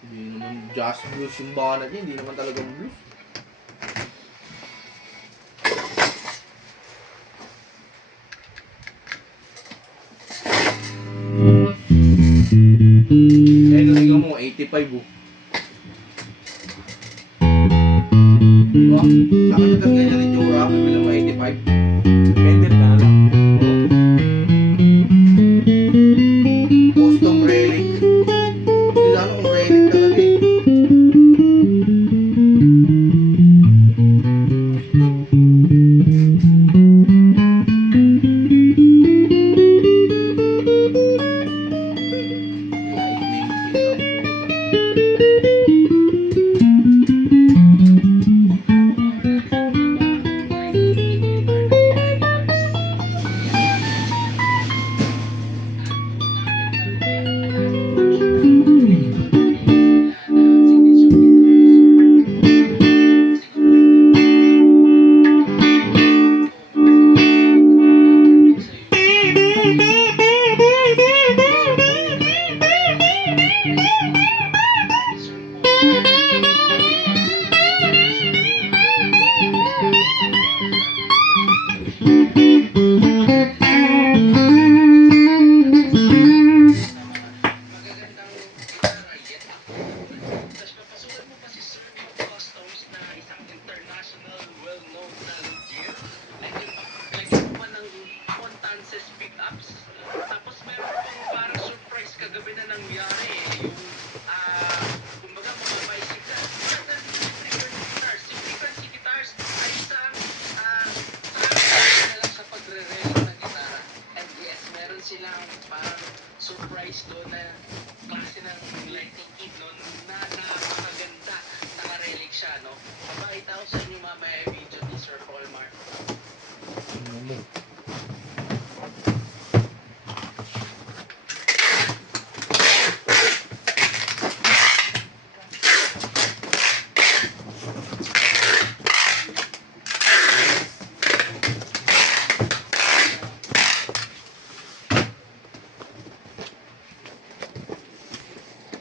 Hindi naman jazz blues yung banat niya, hindi naman talagang blues. Eh, tingnan mo, 85 oh. Diba? Saka nagkagaya rin yung rap, bilang mo 85. Depende ka na lang. Custom relic. Hindi na ano kung relic talaga eh. Lightning kit Tapos meron pang parang surprise kagabi na nangyari.